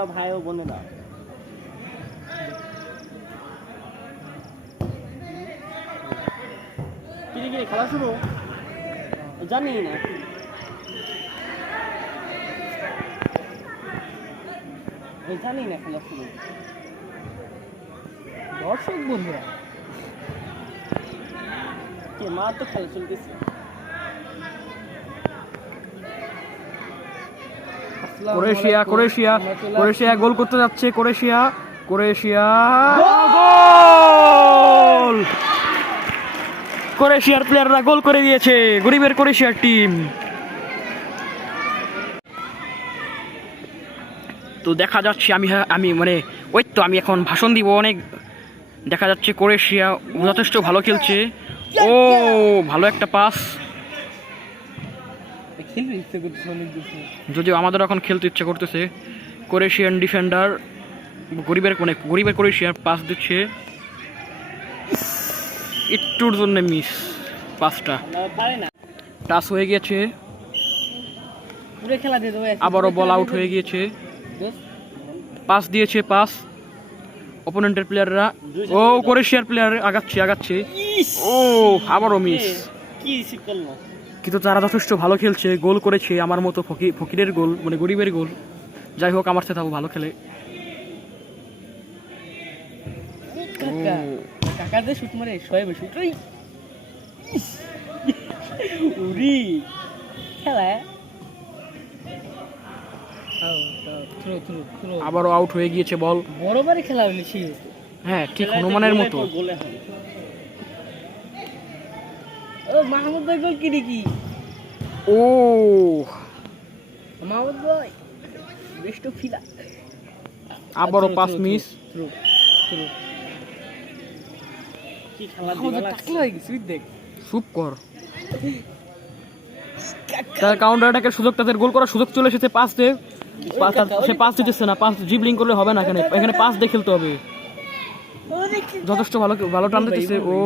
Hello ভাই ও বোনেরা। কিরে খেলা শুরু? জানি না। জানি না খেলা শুরু। দর্শক বন্ধুরা, কে মা তো খেলা চলতেছে। ক্রোয়েশিয়া। ক্রোয়েশিয়া ক্রোয়েশিয়া গোল করতে যাচ্ছে, ক্রোয়েশিয়া ক্রোয়েশিয়া ক্রোয়েশিয়ার প্লেয়াররা গোল করে দিয়েছে, গরিবের ক্রোয়েশিয়ার টিম তো দেখা যাচ্ছে, আমি আমি মানে ওই তো আমি এখন ভাষণ দিব অনেক। দেখা যাচ্ছে, ক্রোয়েশিয়া যথেষ্ট ভালো খেলছে। ও, ভালো একটা পাস খেলতে ইচ্ছে করছে অনেক যদিও আমাদের এখন খেলতে ইচ্ছে করতেছে ক্রোয়েশিয়ান ডিফেন্ডার গরিবের মানে গরিবের ক্রোয়েশিয়ার পাস দিচ্ছে। একটুর জন্য মিস পাসটা টাচ হয়ে দেবো আবারও বল আউট হয়ে গিয়েছে। পাস দিয়েছে পাস অপোনেন্টের প্লেয়াররা ও ক্রোয়েশিয়ার প্লেয়ার আগাচ্ছে। আগাচ্ছে ও আবারও মিস কি রিসিভ করল? কিন্তু তারা যথেষ্ট ভালো খেলছে গোল করেছে আমার মতো ফকি- ফকিরের গোল মানে গরিবের গোল। যাই হোক আমার সাথে ভালো খেলে। শুট মারে শোয়েব শুট ওই উরি খেলা থ্রো থ্রো থ্রো আবারও আউট হয়ে গিয়েছে বল। বড় খেলা হ্যাঁ ঠিক হনুমানের মতো। মাহমুদ ভাই কি? নাকি ও। মাহমুদ ভাই বেস্ট ফিলা আবারও পাঁচ মিস কি খেলা দেখ। কর। তার কাউন্টার অ্যাটাকের সুযোগ তাদের গোল করার সুযোগ চলে এসেছে সে দিতেছে না করলে হবে না এখানে। এখানে পাস দিয়ে খেলতে হবে। যথেষ্ট ভালো ভালো টান দিতেছে। ও।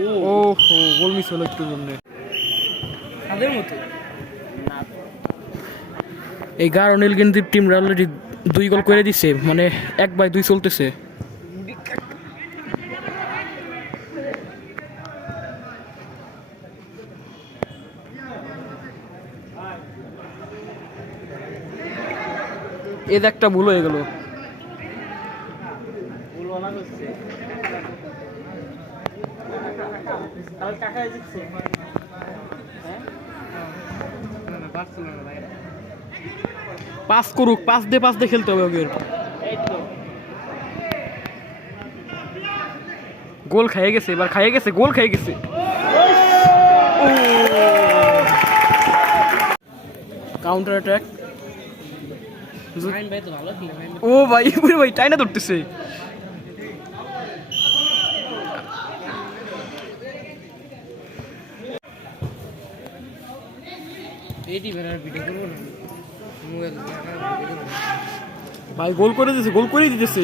ও হো গোল মিস হলো একটু জন্য। তাদের মতো। এই গারোনিল কিন্তু টিম অলরেডি দুই গোল করে দিছে মানে এক বাই দুই চলতেছে। এর একটা ভুল হয়ে গেল বলব না করছে তাহলে কাকা জিতছে হ্যাঁ? পাস করুক পাস দিয়ে পাস দিয়ে খেলতে হবে ওকে। গোল খাইয়ে গেছে এবার খাইয়ে গেছে গোল খাইয়ে গেছে। কাউন্টার অ্যাটাক ও ভাই ভাই টাইনা ধরতেছে। ভিডিও করব না। মোবাইল ভাই গোল করে দিতেছে গোল করেই দিতেছে।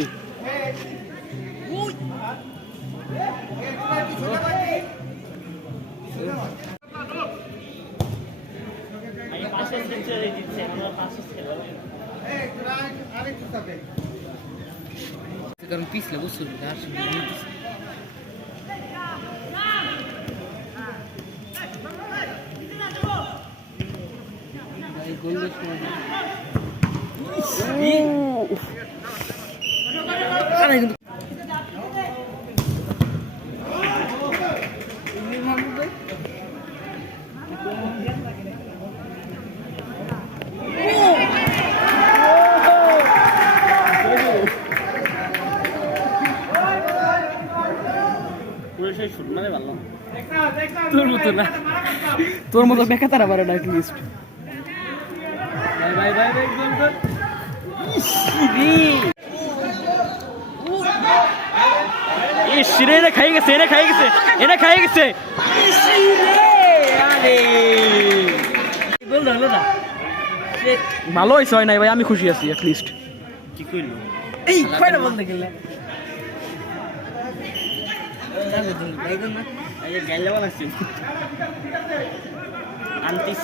কারণ পিছলে বুঝছ আর ভাই গোল দেখতে পুরো সেই শুট মানে ভালো তোর মতো বেকা তারা পারে না লিস্ট ভাই ভাই ভাই ভাই গোল গোল ইস রে এনে খাই গেছে এনে খাই গেছে এনে খাই গেছে। গোল ভালো হয়েছে হয় নাই ভাই আমি খুশি আছি অ্যাট লিস্ট কি কইলো? এই কয়টা বলতে গেলে? গেলে বানাচ্ছি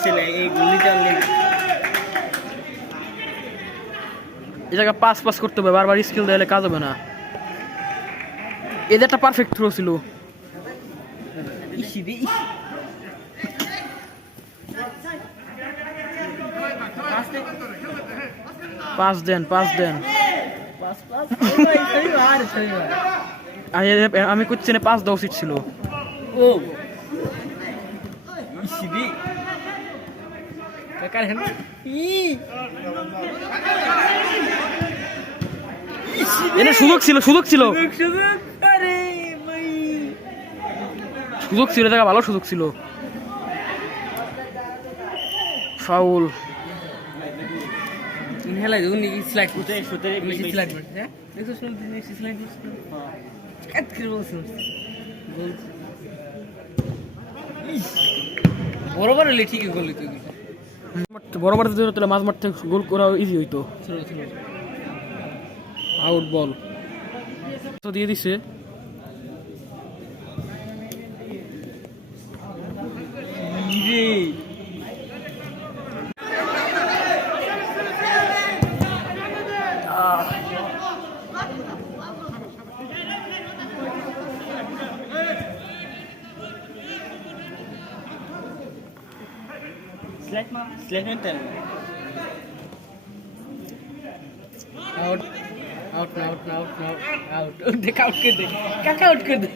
ছেলে এই গুলিটা লেগে এই জায়গায় পাস পাস করতে হবে বারবার স্কিল দিলে কাজ হবে না। এদের একটা পারফেক্ট থ্রো ছিল। পাস দেন পাস দেন। আমি করছি না পাস দেওয়া উচিত ছিল। ও। হেন ই। এনে সুযোগ ছিল সুযোগ ছিল। সুযোগ আরে সুযোগ ছিল দেখা ভালো সুযোগ ছিল। ফাউল। হেলা উনি স্লাইড মেসি স্লাইড করতে হ্যাঁ? শুনুন মেসি স্লাইড কাট করে হলে ঠিকই গোল তুই। বড় বড় তাহলে মাঝ মাঠ থেকে গোল করা ইজি হইতো। আউট বল তো দিয়ে দিছে। স্লেট স্লেট নিতে আউট আউট না আউট না আউট না আউট দেখ আউট করে দে কাকা আউট করে দে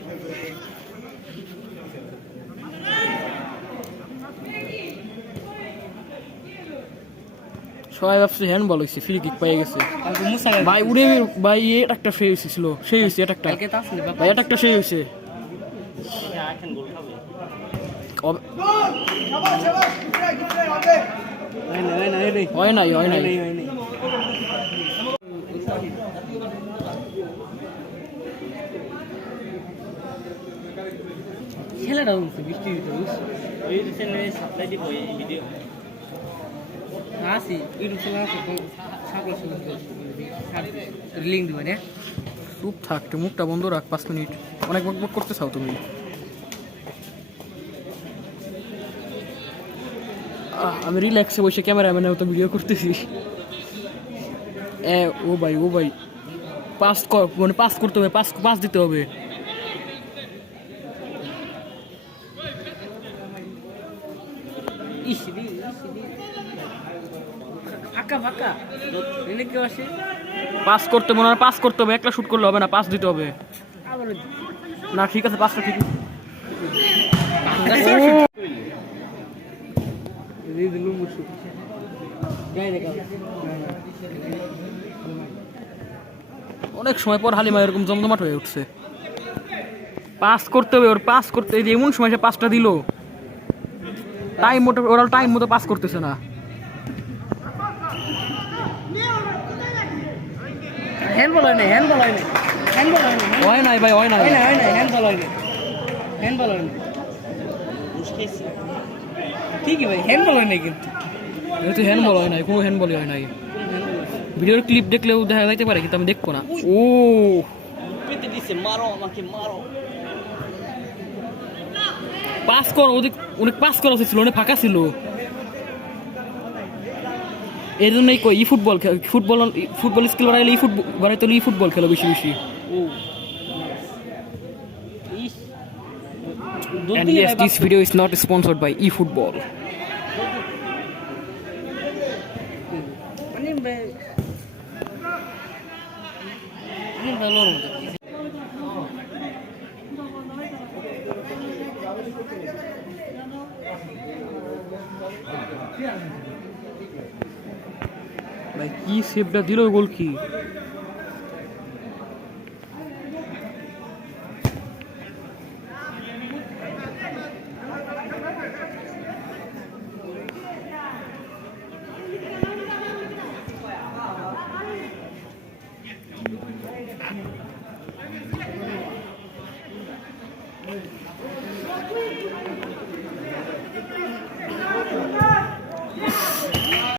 সবাই ভাবছে হ্যান্ড বল হয়েছে ফ্রি কিক পেয়ে গেছে। ভাই উড়ে ভাই এ একটা সেই হয়েছে ছিল সেই হয়েছে এটা একটা। ভাই এটা একটা সেই হয়েছে হয় নাই হয়। নাই ছেলেটা বৃষ্টি দিতে ইউটিউব আসি ইউটিউব চ্যানেল সাপ্লাই লিঙ্ক দিবেন থাক মুখটা বন্ধ রাখ পাঁচ মিনিট। অনেক বক করতে চাও তুমি। আমি রিল্যাক্সে বসে ক্যামেরাম্যানের মতো ভিডিও করতেছি। এ ও ভাই ও ভাই। পাস কর মানে পাস করতে হবে পাস পাস দিতে হবে। পাস করতে মনে হয় পাস করতে হবে একটা শুট করলে হবে না পাস দিতে হবে। না ঠিক আছে পাসটা ঠিক দিলু মুসু যাই দেখা অনেক সময় পর হালিমা এরকম জমজমাট হয়ে উঠছে। পাস করতে হবে ওর পাস করতে এই যে এমন সময় সে পাসটা দিল। টাইম মতো ওরা টাইম মতো পাস করতেছে না। হ্যান্ড বল হয় না হ্যান্ড বল হয় না হ্যান্ড বল হয় না হয় নাই ভাই হয় নাই। হয় না হয় না হ্যান্ড বল হয় না হ্যান্ড বল হয় না ঠিকই ভাই হ্যান্ড বল হয় না কিন্তু হ্যান্ড বল হয় নাই কোনো হ্যান্ড বলই হয় নাই। ভিডিওর ক্লিপ দেখলেও দেখা যাইতে পারে কিন্তু আমি দেখব না। ও পেতে দিছে মারো আমাকে মারো। পাস কর ওদিক অনেক পাস করা উচিত ছিল অনেক ফাঁকা ছিল। এই জন্যই কই ই ফুটবল ফুটবল ফুটবল স্কিল বাড়াইলে ই ফুটবল বাড়াইতে হলে ই ফুটবল খেলো বেশি বেশি। ও। ইস। And yes, this video is not sponsored by eFootball. মানে ভাই মানে ভালো মতো ভাই কি সেভটা দিল গোল কি?